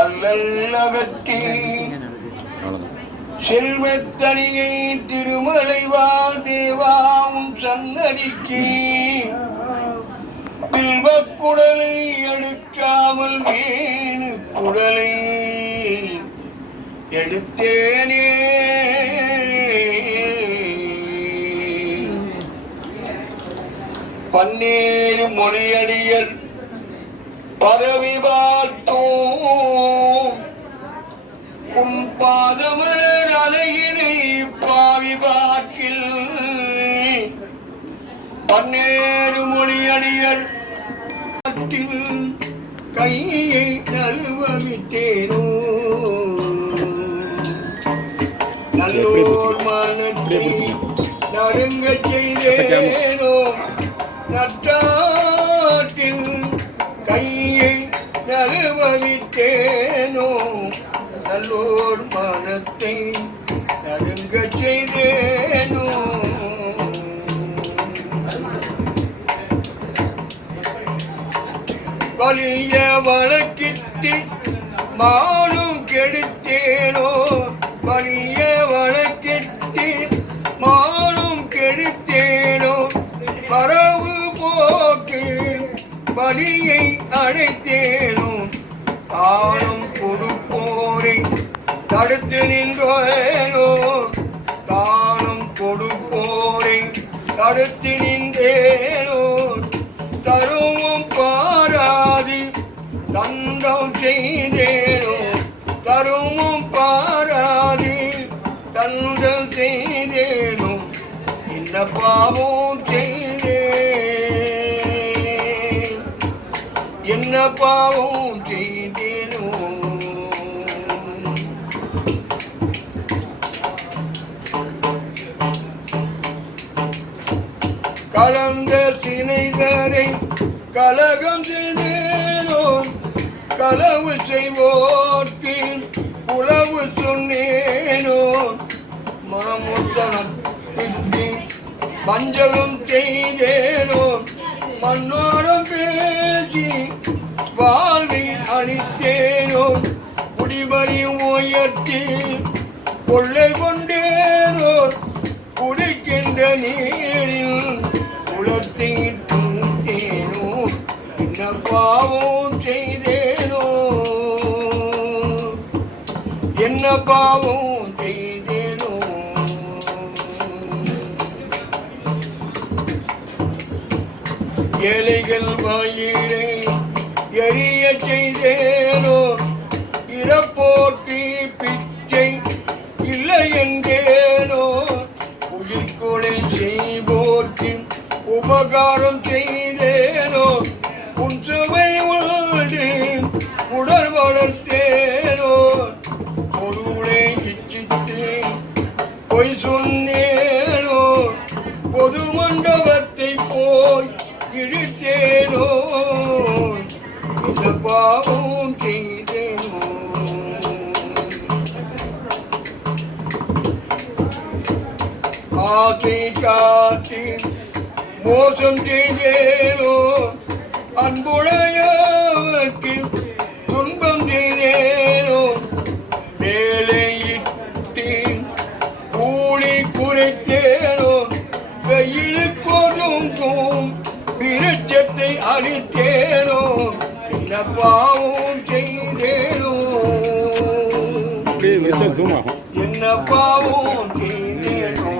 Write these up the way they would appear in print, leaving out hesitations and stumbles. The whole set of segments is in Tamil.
அல்லல்லகற்றி செல்வத்தனியை திருமலைவாழ் தேவாவும் சன்னதிக்கு பில்வக்குடலை எடுக்காமல் வேணு குடலை எடுத்தேனே. பன்னீர் மொழியடியர் பரவி பார்த்தோம் உன் பாதமலர் அலையினை பாவி பார்க்கில். பன்னேறு மொழியடியர் கையை நழுவவிட்டேனோ நல்லோர் மனத்தை நடுங்கச் செய்தேனோ நட்டாற்றின் கையை நழுவவிட்டேனோ நல்லோர் மனத்தை நடுங்கச் செய்தேனோ. வலிய வழக்கிட்டு மானும் கெடுத்தேனோ வலிய வழக்கிட்டு மானும் கெடுத்தேனோ வரவு போக்கு வலியை அழைத்தேனோ தானும் கொடுப்போரை தடுத்து நின்றேனோ தானும் கொடுப்போரை தடுத்து நின்றேனோ தருமும் பாராது தந்தம் செய்தேனோ தருமும் பாராது தந்தம் செய்தேனோ என்ன பாவம் செய்தேன் என்ன பாவம் செய்தேனோ. கலந்த சினைதரை கலகம் செய்தேனோ களவு செய்வோர்க்கு உளவு சொன்னேனோ மனமுத்தனி வஞ்சகம் செய்தேனோ மன்னோரம் பேசி வாழ்வை அளித்தேனோ குடிமறி உயர்த்தி கொள்ளை கொண்டேனோ குடிக்கின்ற நீரில் உலர்த்தி தூத்தேனோ என்ன பாவம் செய்தேனோ என்ன பாவம் செய்தேனோ. ஏழைகள் வாயிலை எரிய செய்தேனோ இறப்போர்க்கு பிச்சை இல்லை என்றேனோ உயிர்கொலை செய்வோர்க்கு உபகாரம் செய்தேனோ உன் சுவை உண்டு உடல் வளர்த்தேனோ பொருளை இச்சித்து பொய் சொன்னேனோ பொது மண்டபத்தை போய் இழுத்தேனோ இந்த பாவம் செய்தேனோ. ஆசை காட்டி மோசம் செய்தேனோ அன்புடையவர்க்கு துன்பம் செய்தேனோ வேலையிட்டு கூலி குறைத்தேனோ வெயிலுக்கு ஒதுங்கும் விருட்சத்தை அழித்தேனோ என்ன பாவம் செய்தேனோ என்ன பாவம் செய்தேனோ.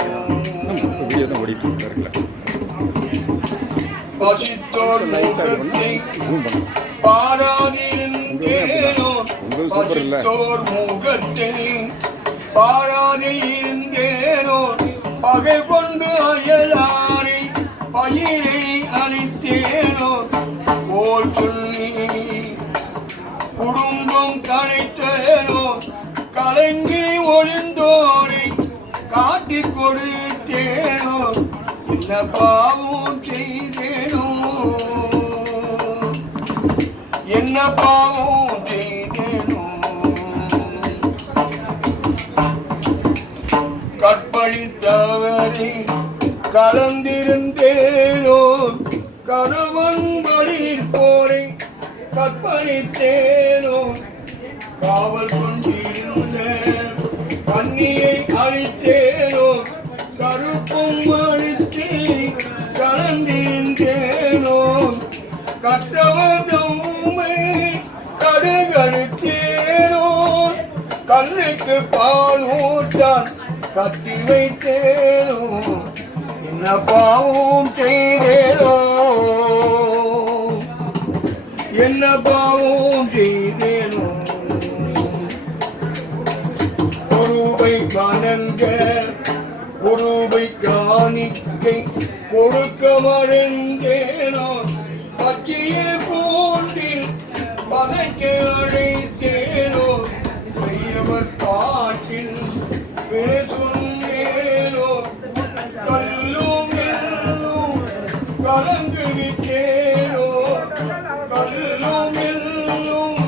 பசித்தோர் முகத்தை பாராதிருந்தேனோ பசித்தோர் முகத்தை பாராதிருந்தேனோ பகை கொண்டு அயலாரை பயிரை அளித்தேனோ போல் சொல்லி குடும்பம் கலைத்தேனோ கலங்கி ஒளிந்தோரை காட்டி கொடுத்தேனோ என்ன பாவம் செய்தேனோ என்ன பாவம் கலந்திருந்தேனோ கணவன் வழி போரை கற்பழித்தேனோ காவல் கொண்டிருந்த கண்ணியை அழித்தேனோ கருப்பும் அழித்து கலந்திருந்தேனோ கற்றவர் நம்மை கடுகடுத்தேனோ கண்ணுக்கு பால் ஊற்றான் கட்டி வைத்தேனோ என்ன பாவம் செய்தேனோ என்ன பாவம் செய்தேனோ குருவை வணங்க குருவை காணிக்கை கொடுக்க மறந்தேனோ பற்றிய கூண்டில் பதைக்க அழைத்தேனோ கையவர் காற்றில் விழுசுந்தேனோ கல்லும் எல்லும் கலந்து விட்டேனோ கல்லும் எல்லும்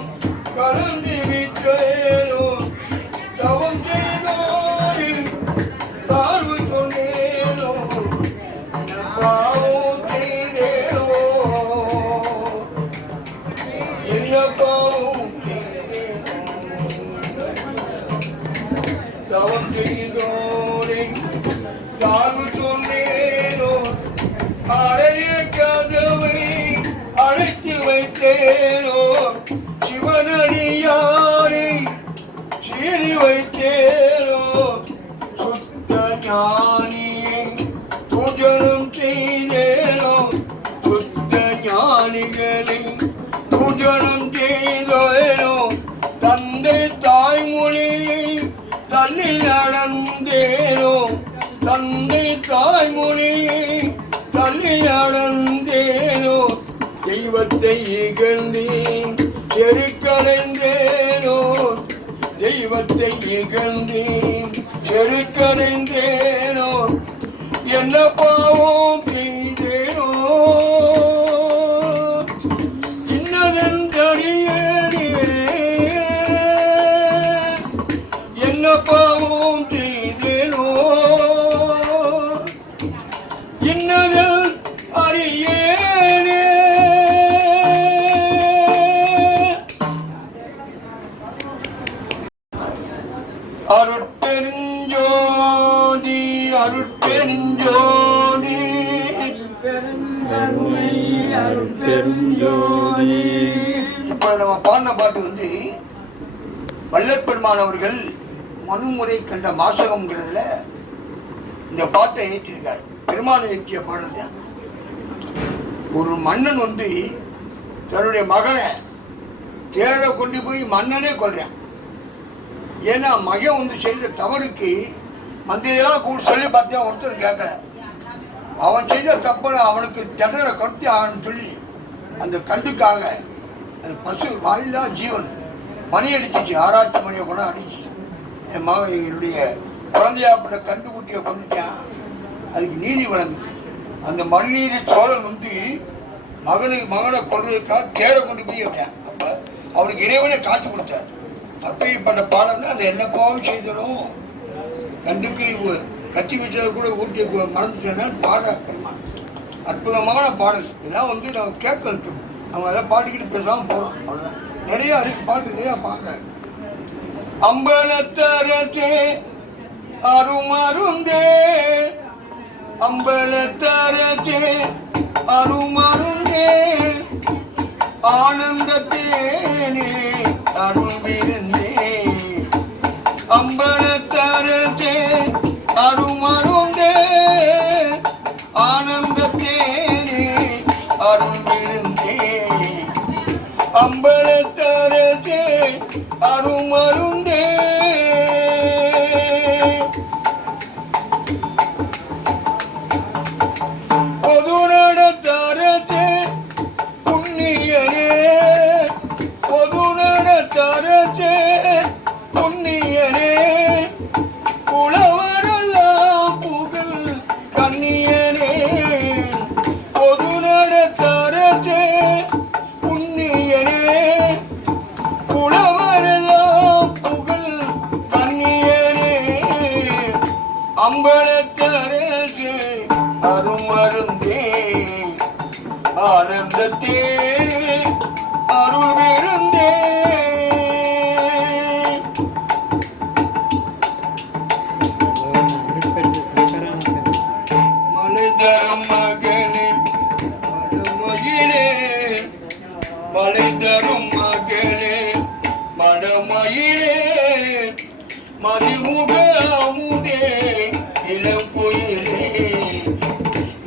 கலந்து விட்டேனோ தவம் செய்தோரில் தாழ்வு கொண்டேனோ பாவம் செய்தேனோ என்ன பாவம் செய்தேனோ தவம் செய்தோரை தாழ்வு சொன்னேனோ அடைய கதவை அழைத்து வைத்தேனோ சிவனடியாரை சீறி வைத்தேனோ சுத்த ஞானியை பூஜனம் செய்தேனோ சுத்த ஞானிகளை பூஜனம் செய்தேனோ தந்தை தாய்மொழியை தள்ளி நடந்தேனோ தந்தை தாய்மொழியை தள்ளி நடந்தேனோ தெய்வத்தை இகழ்ந்தேன் செருக்கலைந்தேனோ தெய்வத்தை இகழ்ந்தேன் செருக்கலைந்தேனோ என்ன பாவம் செய்தேனோ இன்னதென்றறியேனே என்ன பாவம் செய்தேனோ இன்னதெல் அறியேனே அருட்பெருஞ்சோதி அருட்பெருஞ்சோதி அருட்பெருஞ்சோதி. இப்போ நம்ம பாடின பாட்டு வந்து வல்லற்பெருமான் அவர்கள் மனுமுறை கண்ட மாசகம்ங்கிறதுல இந்த பாட்டை ஏற்றிருக்காரு. பெருமானை ஏற்றிய பாடல் தான். ஒரு மன்னன் வந்து தன்னுடைய மகனை தேரை கொண்டு போய் மன்னனே கொல்றான். ஏன்னா மகன் வந்து செய்த தவறுக்கு மந்திரியெல்லாம் கூட சொல்லி பார்த்தா ஒருத்தர் கேட்கல. அவன் செய்த தப்புன்னு அவனுக்கு தண்டனை கொடுத்து ஆகணும்னு சொல்லி அந்த கண்டுக்காக அந்த பசு வாயிலா ஜீவன் மணி அடிச்சிச்சு. ஆராய்ச்சி மணியை கொண்டா அடிச்சு. என் மகன் என்னுடைய குழந்தையாப்பட்ட கண்டுக்குட்டியை கொண்டுட்டான், அதுக்கு நீதி வழங்கு. அந்த மணிநீதி சோழன் வந்து மகனை கொள்றதுக்காக தேரை கொண்டு போய் விட்டான். அப்போ அவனுக்கு இறைவனை காட்சி கொடுத்தார். அப்பேற்பட்ட பாடம் தான் அந்த என்ன பாவம் செய்தலும் கண்டுக்கு கட்டி வச்சதை கூட ஊட்டி மறந்துட்டேன்னு பாட பெருமான். அற்புதமான பாடல். இதெல்லாம் வந்து நம்ம கேட்க இருக்கும். நம்ம எல்லாம் பாடிக்கிட்டு பேசாமல் போகிறோம், அவ்வளோதான். நிறையா இருக்கு பாட்டு, நிறையா பார்க்க. அம்பலத்தரசே அருமருந்தே அம்பலத்தரசே அருமருந்தே ஆனந்தத்தேனே அருள் விருந்தே அம்பலத்தரசே அருமருந்தே ஆனந்தத்தேனே அருள் விருந்தே அம்பலத்தரசே அருமருந்தே பொது நடத்தரசே புண்ணியனே பொது நடத்தரசே புண்ணியனே புலவரெல்லாம் புகழ் கண்ணியனே பொது நடத்தரசே புண்ணியனே புலவரெல்லாம் அருள் விருந்தே மலைதரும் மகனே மடமயிலே மலைதரும் மகனே மடமயிலே மதிமுக அமுதே இளங்குயிலே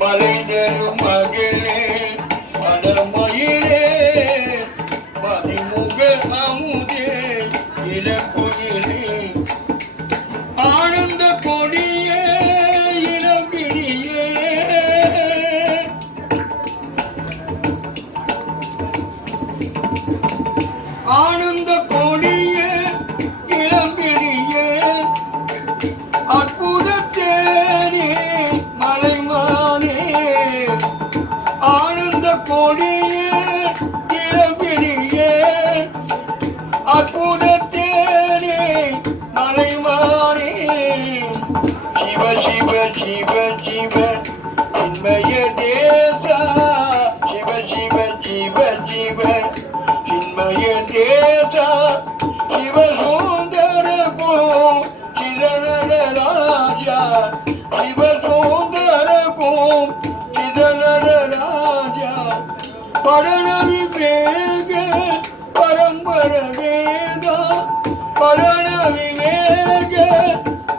மலைதரும் மகனே மடமயிலே மதிமுக அமுதே இளங்குயிலே ஆனந்த கொடியே இளம்பிடியே ஆனந்த கொடியே இளம்பிடியே அற்புதத்தேனே மலைமானே ஆனந்த கொடியே இளம்பிடியே அற்புதத்தேனே மலைமானே சிவ சிவ சிவ சிவ சின்மய தேசா சிவ சிவ சிவ சிவ சின்மய தேசா சிவ சுந்தர கோ சிதனர ராஜா சிவ சுந்தர கோ சிதனர ராஜா படனவி வேக பரம்பர வேதா படனவி வேக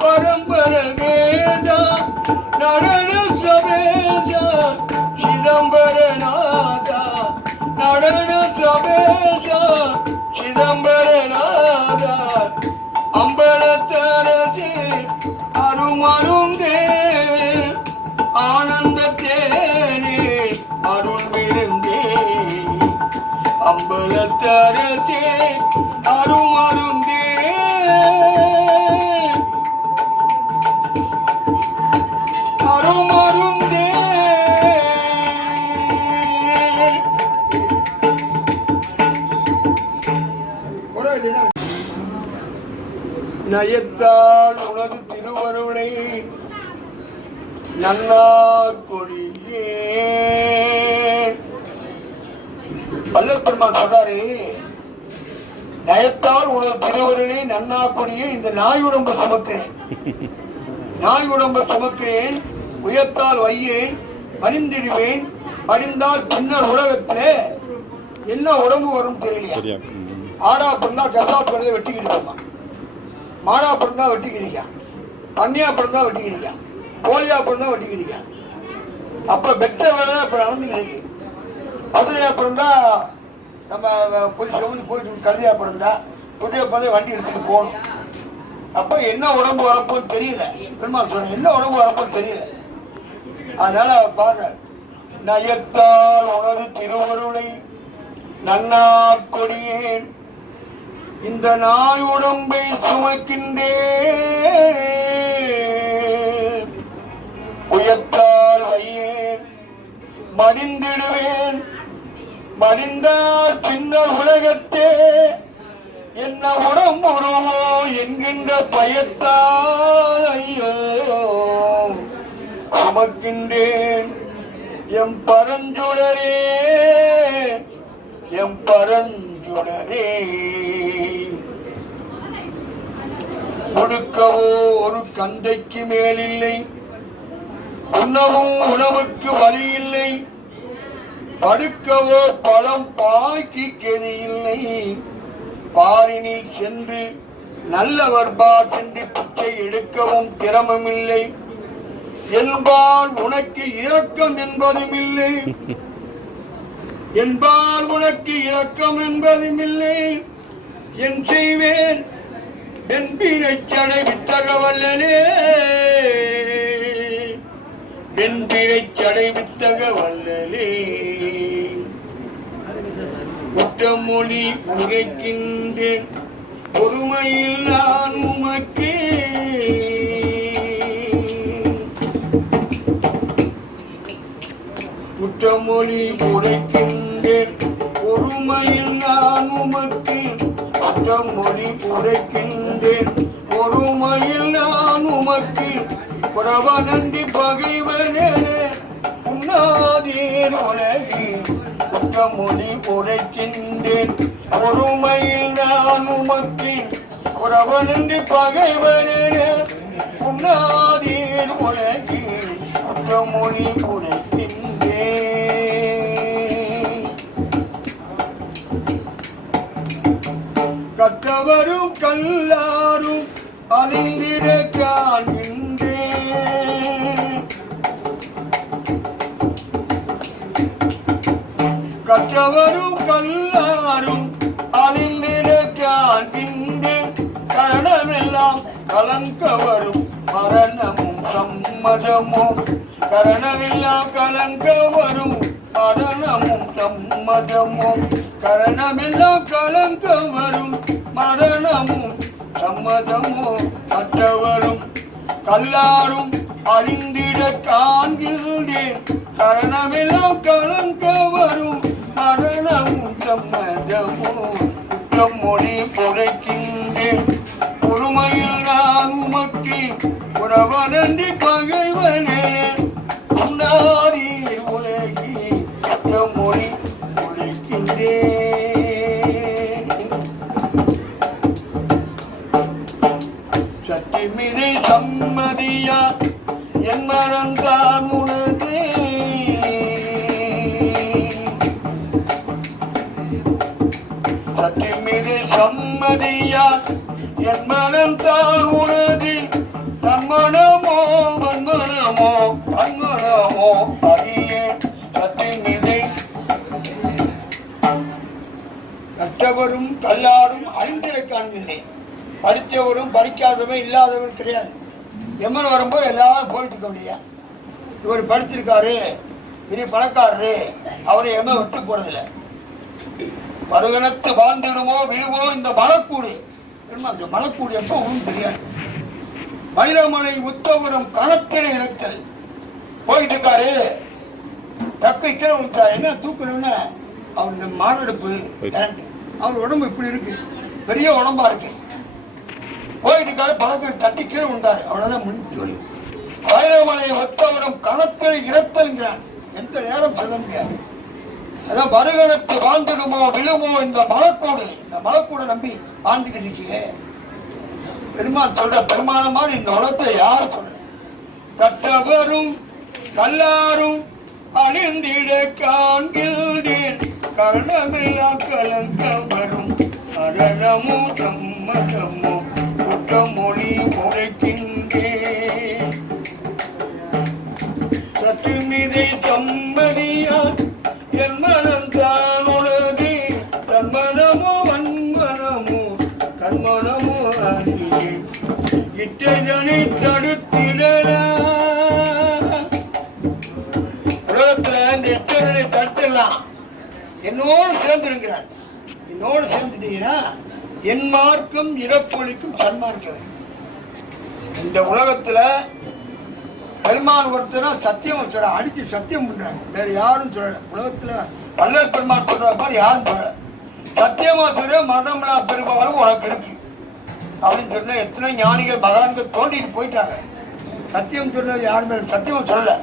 பரம்பர வேதா நடன சபேஜா சிதம்பரநாதா நடன சபேஜா சிதம்பரநாதா அம்பலத்தரசே அருமருந்தே ஆனந்தத்தேனே அருள் விருந்தே அம்பலத்தரசே அருமருந்தே அருமருந்தே நயத்தால் உனது திருவருளை நன்னா கொடியே வள்ளல் பெருமான் சொல்றாரு, நயத்தால் உனது திருவருளை நன்னா கொடியே இந்த நாய் உடம்பு சுமக்கிறேன் நாய் உடம்பு சுமக்கிறேன் உயர்த்தால் வையேன் மடிந்திடுவேன் மடிந்தால் பின்னர் உலகத்திலே என்ன உடம்பு வரும் தெரியலையா ஆடா பிறந்தா கசாப்புறத வெட்டிக்கிட்டு மாடா பிறந்தா வெட்டிக்கிறிக்கான் பன்னியா பிறந்தா வெட்டிக்கிறிக்கான் கோழியா பிறந்தா வெட்டிக்கிறிக்கான் அப்ப பெட்ட வேலை இப்ப நடந்துக்கிட்டு மதுரையா பிறந்தா நம்ம புதுசு வந்து போயிட்டு கழுதியா பிறந்தா புதிய பிறந்த வண்டி எடுத்துட்டு போகணும் அப்ப என்ன உடம்பு வரப்போன்னு தெரியல பெருமாள் சொல்றேன் என்ன உடம்பு வரப்போன்னு தெரியல அதனால அவர் பாடுற நயத்தால் உனது திருவருளை நன்னா கொடியேன் இந்த நாய் உடம்பை சுமக்கின்றேன் உயர்த்தால் வையேன் மடிந்திடுவேன் மடிந்தால் பின்னர் உலகத்தே என்ன உடம்புருவோ என்கின்ற பயத்தால் ஐயோ சுமக்கின்றேன் எம் பரஞ்சுடரே எம் பரஞ்சுடரே கொடுக்கவோ ஒரு கந்தைக்கு மேலில்லை உண்ணவும் உணவுக்கு வழி இல்லை படுக்கவோ பழம் பாய்க்கு கெதி இல்லை பாரினில் சென்று நல்லவர் பார் சென்று பிச்சை எடுக்கவும் திறமுமில்லை என்பால் உனக்கு இரக்கம் என்பதுமில்லை என்பால் உனக்கு இரக்கம் என்பதுமில்லை என் செய்வேன் வெண்பினை சடை வித்தக வல்லலே வெண்பினை சடை வித்தக வல்லலே குற்றமொழி உரைக்கின்றேன் பொறுமையில் நான் உமக்கே குற்றமொழி உரைக்கின்றேன் பொறுமையில் நான் உமக்கு குற்றமொழி உரைக்கின்றேன் பொறுமையில் நான் உமக்கு புறவ நன்றி பகைவனே உண்ணாதீர் உலகில் குற்றமொழி உரைக்கின்றேன் பொறுமையில் நான் உமக்கு உறவனன்று பகைவனென உண்ணாதீர் உலகில் குற்றமொழி உரைக்கின்றேன். கற்றவரும் கல்லாரும் அழிந்திட காண்கின்றேன். கற்றவரும் கல்லாரும் அழிந்திட காண்கின்றேன். கரணமெல்லாம் கலங்க வரும் மரணமும் சம்மதமோ. கரணமெல்லாம் கலங்க வரும் மரணமும் சம்மதமோ. கரணமெல்லாம் கலங்க வரும் மரணமும் சம்மதமோ. மற்றவரும் கல்லாரும் அழிந்திட காண்கின்றேன். கரணமெல்லாம் கலங்க வரும் மரணமும் சம்மதமோ. குற்றமொழி உரைக்கின்றேன் பொறுமையில் நான் உமக்கு உறவனன்றி பகைவனே உண்ணாதீர் உலகில் குற்றமொழி உரைக்கின்றேன். சத்திமிதை சம்மதியா என் மனம்தான் உனதே. சத்திமிதை சம்மதியா என் மனம்தான் உனது. தன்மனமோ வன்மனமோ தன்மனமோ அறியே. சத்திமிதை கற்றவரும் கல்லாரும் அழிந்திட காண்கின்றேன். படித்தவரும் படிக்காதவன் இல்லாதவன் கிடையாது. எம்மன் வரும்போது எல்லாரும் போயிட்டு இருக்க முடியா. இவர் படிச்சிருக்காரு, பெரிய பணக்காரரு, அவரை எம்மன் விட்டு போறதில்லை. வருகனத்து வாழ்ந்துடுமோ விழுவோ இந்த மலக்கூடு. இந்த மலக்கூடு எப்போ ஒன்றும் தெரியாது. வைரமலை உத்தபுரம் கணத்திட இறத்தல் போயிட்டு இருக்காரு. டக்கை கீழே விட்டா என்ன தூக்கணும்னு அவர் இந்த மாரடைப்பு கரண்ட். அவர் உடம்பு இப்படி இருக்கு, பெரிய உடம்பா இருக்கு. போயிட்டு இருக்காரு, பழக்கம் தட்டி கீழே விட்டாரு. அவ்வளவுதான் முன் சொல்லி. வைரமலை உத்தபுரம் கணத்திட இறத்தல்ங்கிறான். எந்த நேரம் சொல்ல முடியாது. அதான் வருகனத்து வாழ்ந்துடுமோ விழுமோ இந்த மலக்கூடு. இந்த மலக்கூடை நம்பி வாழ்ந்துக்கிட்டு இருக்கீங்க. பெருமான் சொல்ற பெருமானமான இந்த உலகத்தை யாரும் சொல்ற. கற்றவரும் கல்லாரும் அழிந்திட காண்கின்றேன். கரணமெல்லாம் கலங்க வரும் மரணமோ சம்மதமோ. குற்றமொழி உரைக்கின்றேன். சற்றுமிதை சம்மதியா என் மனம் தான் உனது. தன்மனமோ வன்மனமோ கண்மனமோ அறியே. இட்டதனை தடுத்திடலாம். உலகத்துல இந்த இட்டதனை தடுத்துடலாம். என்னோடு சேர்ந்துடுங்கிறார். என்னோடு சேர்ந்துட்டீங்கன்னா என் மார்க்கம் இறப்பொழிக்கும் சன்மார்க்கவே. இந்த உலகத்துல பெருமான் ஒருத்தர சத்தியம் சொல்ற, அடிச்சு சத்தியம் பண்றாங்க. வேற யாரும் சொல்லல. உலகத்துல வள்ளல் பெருமான் சொல்ற மாதிரி யாரும் சொல்லல. சத்தியமா சொல்ற மரணமில்லா பெருமாளும் உனக்கு இருக்கு அப்படின்னு சொன்ன எத்தனை ஞானிகள் மகான்கள் தோண்டிட்டு போயிட்டாங்க. சத்தியம் சொன்னது யாருமே சத்தியமா சொல்லல.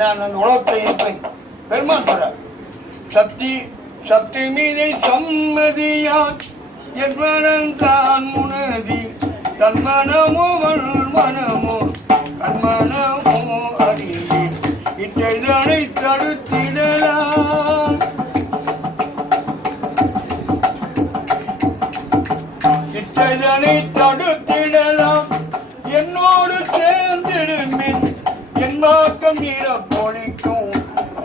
நான் அந்த உலகத்துல இருப்பேன் பெருமான் சொல்ற. சக்தி மீதை சம்மதியா என் மனம் தான் உனதி. தன்மனமோ வன்மனமோ கண்மனமோ அறியே. இட்டதனை தடுத்திடலாம். இட்டதனை தடுத்திடலாம். என்னோடு சேர்ந்திடுமின் என் மார்க்கம் இறப்பொழிக்கும்.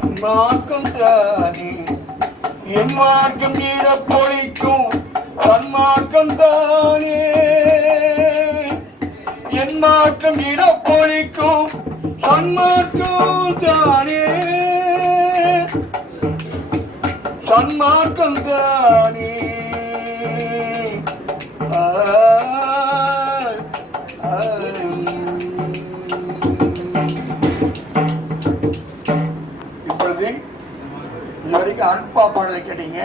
என் மார்க்கம் தானே என் மார்க்கம் இறப்பொழிக்கும். சன்மார்க்கம் தானே என் மார்க்கம் இறப்பொழிக்கும். சன்மார்க்கம் தானே சன்மார்க்கம் தானே. இப்பொழுது இது வரைக்கும் அருட்பா பாடலை கேட்டீங்க.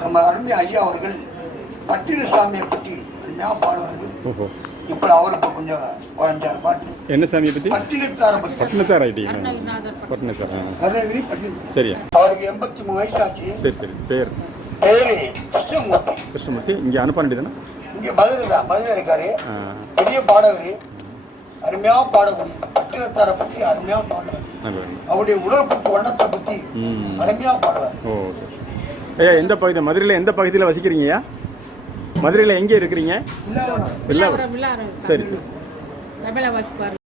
நம்ம அருமை ஐயா அவர்கள் பட்டினசாமியை பற்றி அருமையாக பாடுவார். இப்போ அவர் இப்போ கொஞ்சம் ஒரு 5-6 பாட்டு. என்ன சாமியை பற்றி? பட்டினத்தாரை பற்றி. பட்டினத்தார் ஆகிட்டீங்க. பட்டினத்தார். அருணகிரி பட்டினத்தார். சரியா. அவருக்கு 83 வயசாச்சு. சரி சரி. பேர் கிருஷ்ணமூர்த்தி. கிருஷ்ணமூர்த்தி. இங்கே அனுப்ப வேண்டியதானே? இங்கே மதுரை தான். மதுரை இருக்காரு. பெரிய பாடகர். அருமையாக பாடக்கூடிய பட்டினத்தாரை பற்றி அருமையாக பாடுவார். அவருடைய உடல் கூட்டு வண்ணத்தை பற்றி அருமையாக பாடுவார். ஓ சரி. ஐயா எந்த பகுதி, மதுரையில் எந்த பகுதியில் வசிக்கிறீங்கய்யா? மதுரையில் எங்கே இருக்கிறீங்க? வில்லாவரம். சரி சரி.